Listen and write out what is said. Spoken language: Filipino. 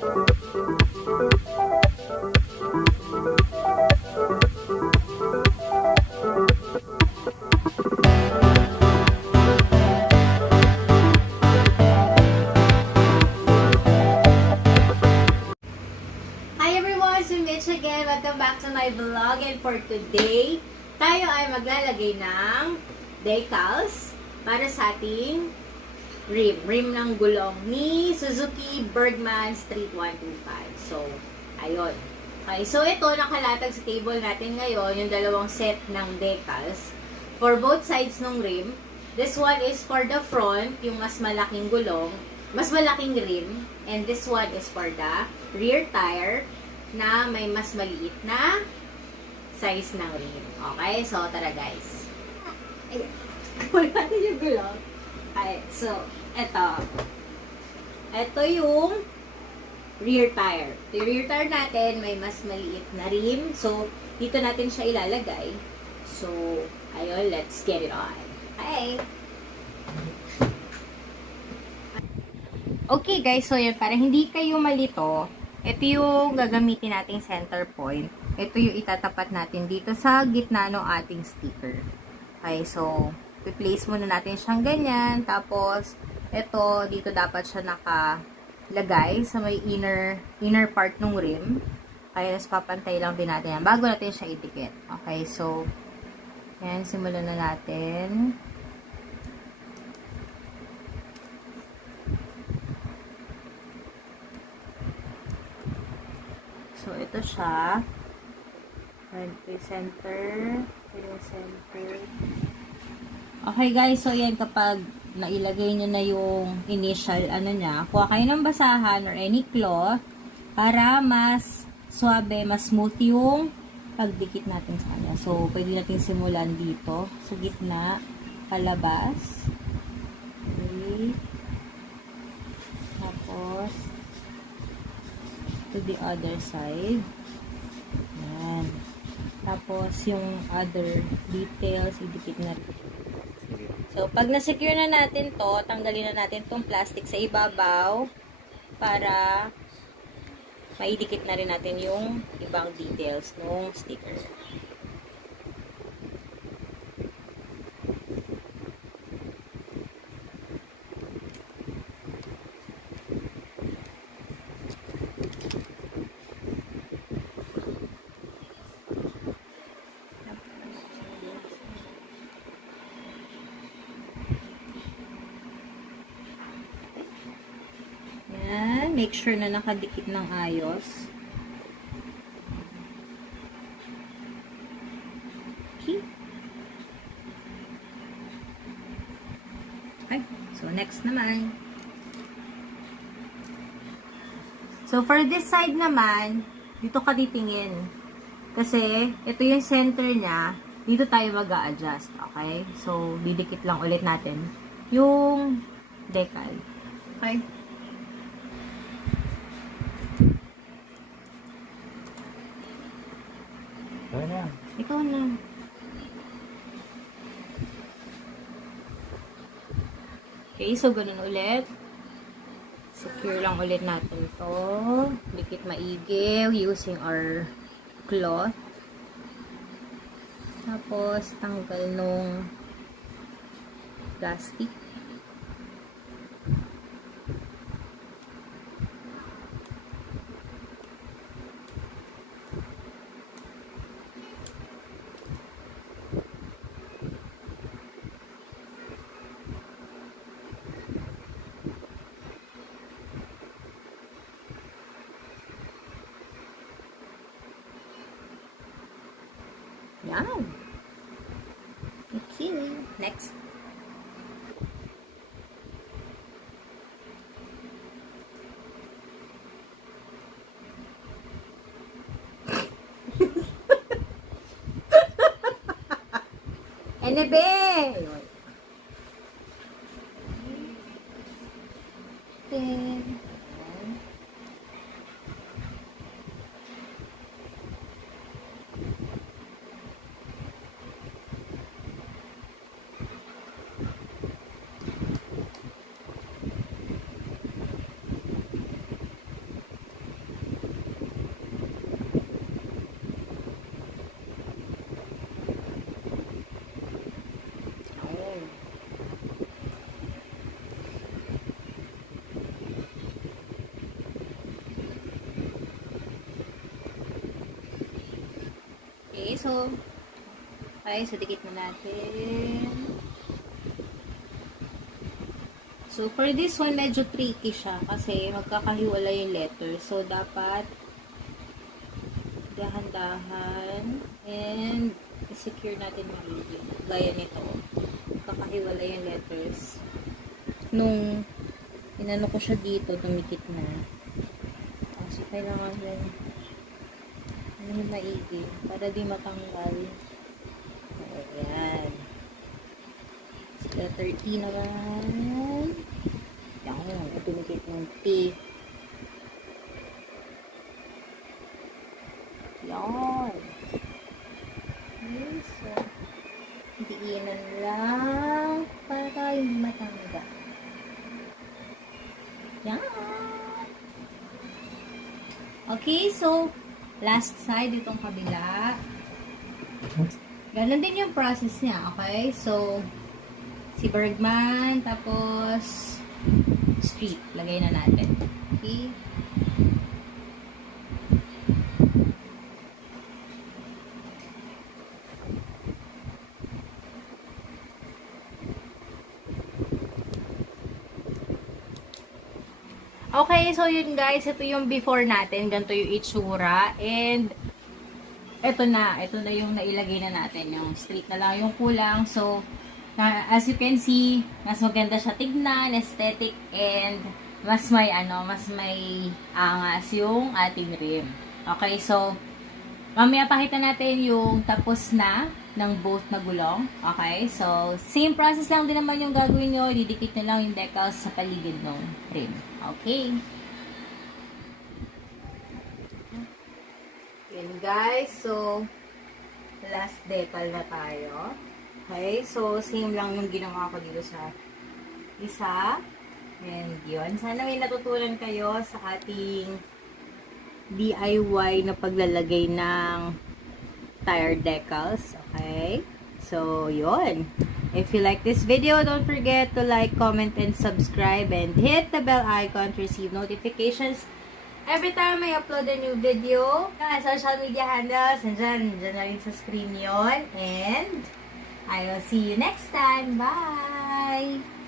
Again, welcome back to my vlog, and for today, tayo ay maglalagay ng decals para sa ating rim ng gulong ni Suzuki Bergman Street 125. So, ayun. Okay, so ito, nakalatag sa table natin ngayon, yung dalawang set ng decals for both sides ng rim. This one is for the front, yung mas malaking gulong, mas malaking rim, and this one is for the rear tire, na may mas maliit na size ng rim. Okay? So, tara guys. Ayan. Kunin natin yung gulong. Okay. So, eto. Ito yung rear tire. Yung rear tire natin, may mas maliit na rim. So, dito natin siya ilalagay. So, ayun. Let's get it on. Okay. Okay guys. So, yun. Para hindi kayo malito, ito yung gagamitin nating center point. Ito yung itatapat natin dito sa gitna ng ating sticker. Okay, so, i-place muna natin siyang ganyan. Tapos, ito, dito dapat siya nakalagay sa may inner part ng rim. Kaya, papantay lang din natin yan bago natin siya idikit. Okay, so, yan, simulan na natin. So, ito siya. Ito yung center. Ito yung center. Okay guys, so yan, kapag nailagay nyo na yung initial, niya, kuha kayo ng basahan or any cloth para mas suabe, mas smooth yung pagdikit natin sa kanya. So, pwede natin simulan dito, sa gitna, palabas. Okay. Tapos, to the other side. Yan. Tapos, yung other details, idikit na rin. So, pag na-secure na natin to, tanggalin na natin tong plastic sa ibabaw para maidikit na rin natin yung ibang details ng sticker. Make sure na nakadikit ng ayos. Okay. Okay. So, next naman. So, for this side naman, dito ka titingin. Kasi, ito yung center niya. Dito tayo mag-a-adjust. Okay? So, didikit lang ulit natin yung decal. Okay? Ikaw na. Okay, so ganun ulit. Secure lang ulit natin to. Dikit maigi using our cloth. Tapos, tanggal nung plastic. Yan. Okay. Next. Enebe! Okay. So dikit na natin. So, for this one, medyo tricky siya kasi magkakahiwala yung letter. So, dapat dahan-dahan and secure natin maigi. Gaya nito. Magkakahiwala yung letters. Nung inano ko siya dito, dumikit na. So, kailangan lang ano maigi para di matanggal. Ayan. Letter T naman. Yan. Dumikit ng T. Yan. Okay, so, diinan lang para hindi matanggal. Yan. Okay, so, last side itong kabila. Ganon din yung process niya, okay? So, si Bergman, tapos street. Lagay na natin. Okay? Okay, so yun guys, ito yung before natin. Ganito yung itsura. And, ito na yung nailagay na natin. Yung street na lang yung kulang. So, as you can see, mas maganda siya tignan, aesthetic, and mas may angas yung ating rim. Okay, so mamaya pakita natin yung tapos na ng both na gulong. Okay, so same process lang din naman yung gagawin nyo. Didikit nyo lang yung decals sa paligid ng rim. Okay. Yan guys, so last decal na tayo. Okay, so same lang yung ginawa ko dito sa isa. And yun, sana may natutunan kayo sa ating DIY na paglalagay ng tire decals. Okay, so yun. If you like this video, don't forget to like, comment, and subscribe. And hit the bell icon to receive notifications every time I upload a new video. Social media handles, nandyan na rin sa screen yun. And I will see you next time. Bye!